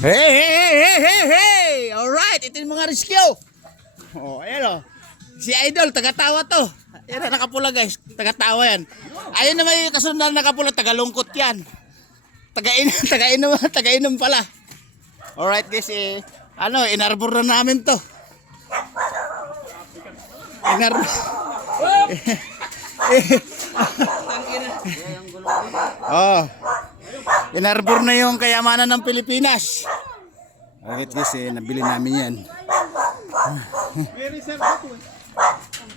Hey, hey, hey, hey, hey, hey! Alright, ito yung mga rescue. Oh, ayan o. Si Idol, tagatawa to. Ayan na, nakapula guys. Tagatawa yan. Ayun naman yung kasunod na nakapula, tagalungkot yan. Tagainom pala. Alright guys, inarbor na namin to. Oh. Inarbor na yung kayamanan ng Pilipinas. Alright guys, nabili namin yan.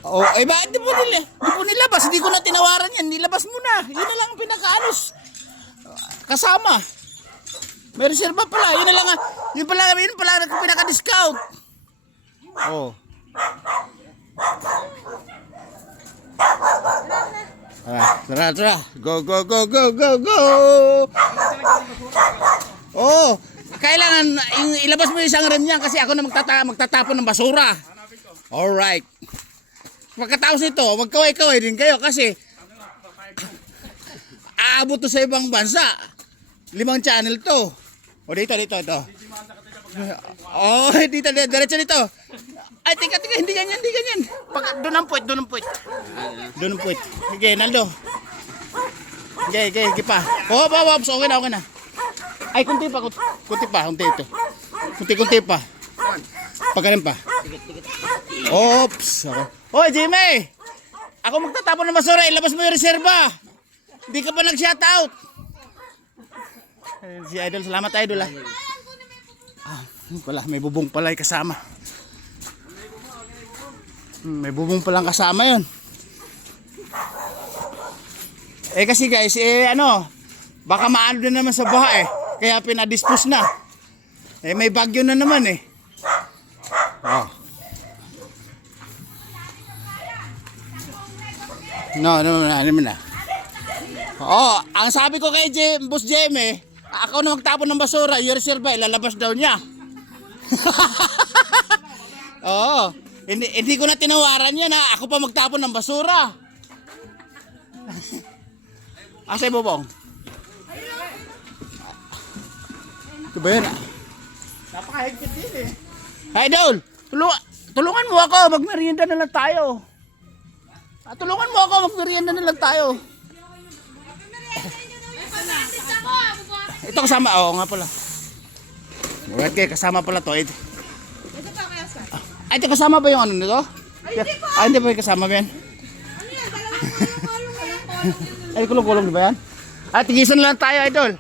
Oh, bakit di po nilabas? Hindi ko na tinawaran yan. Nilabas mo na. Yun na lang ang pinakaanos. Kasama. May reserva pala. Yun pala pinaka-discount. Oh. Tara. Go. Oh, kailangan ilabas mo yung isang rem niyan kasi ako na magtatapon ng basura. Alright. Pagkatapos nito, magkaway-kaway din kayo kasi aabot to sa ibang bansa. 5 channel to. O dito. Oh, dito, diretso dito. Ay, tika, hindi ganyan. Doon ang puwit. Sige, Naldo. Sige pa. Oh, okay na. Ay, kunti pa ito. Kunti pa. Pagkanin pa. Oops. Okay. Hoy, Jimmy! Ako magtatapon ng basura, ilabas mo yung reserva. Hindi ka pa nag-shoutout. Si Idol, salamat Idol ah. May bubong pala kasama. May bubong palang kasama yun. Kasi guys, baka maano na naman sa baha kaya pinadispose na. May bagyo na naman Oh. No na. Oh, ang sabi ko kay Boss Jeme, ako na magtapon ng basura, yung reserva, ilalabas daw niya. Oo. Hindi ko na tinawaran yan ha. Ako pa magtapon ng basura. Asay bubong. Ito ba yan? Napakahigpit din Idol, tulungan mo ako. Magmerienda na lang tayo. Tulungan mo ako. Magmerienda na lang tayo. Ito kasama. Oo nga pala. Okay, kasama pala to. Ito kasama ba yung ano nito? Hindi pa yung kasama ba yan? Ay, kulong-kulong ba yan? Tigisan lang tayo, Idol.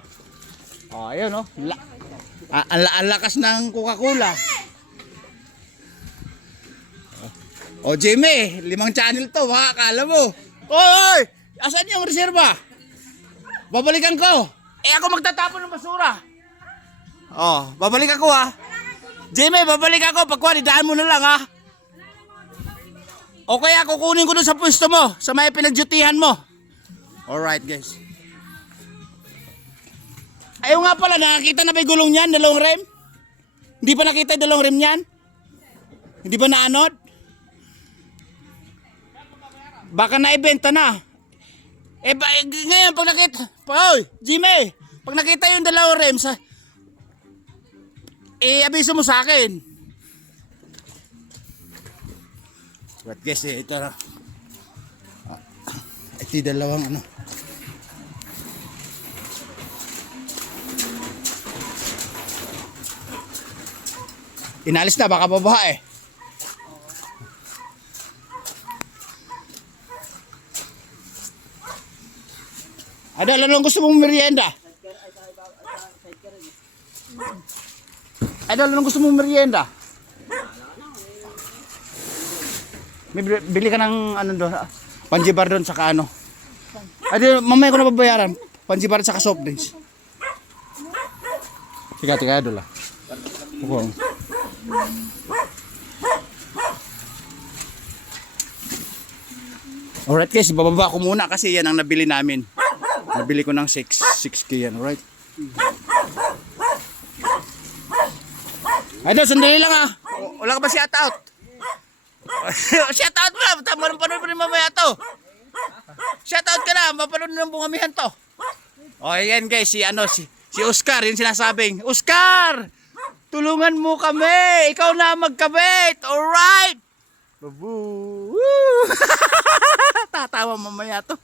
Ayun ang lakas ng Coca-Cola. Jimmy, 5 channel to. Baka akala mo. Oy! Asan yung reserva? Babalikan ko. Ako magtatapon ng basura. Babalik ako ha. Jimmy, babalik ako. Pagkuhan, idaan mo na lang ha. O kaya kukunin ko dun sa pwesto mo. Sa may pinagdutihan mo. Alright guys. Ayaw nga pala, nakakita na ba yung gulong niyan? Dalawang rem? Hindi pa nakita yung dalawang rem niyan? Hindi ba naanod? Baka naibenta na. Ngayon pag nakita, Jimmy, pag nakita yung dalawang rem sa abiso mo sa akin. But guys, ito na. Ito yung dalawang inalis na, baka babaha Idol, anong gusto mong merienda? Idol, anong gusto mong merienda? Bili ka ng doon, panjibar doon saka Idol, mamaya ko na babayaran. Panjibar saka soft drinks. Tiga, Idol Okay. Alright guys, bababa ko muna kasi yan ang nabili namin. Nabili ko ng 6K yan, alright? Idol, sandali lang ha. Wala ka ba shoutout? Shoutout mo na, mapanood mo rin mamaya to. Shoutout ka na, mapanood mo ng bungamihan to. O yan guys, si Si Oscar, yun sinasabing, Oscar! Tulungan mo kami! Ikaw na magkabit! Alright! Babu! Tatawa mamaya to.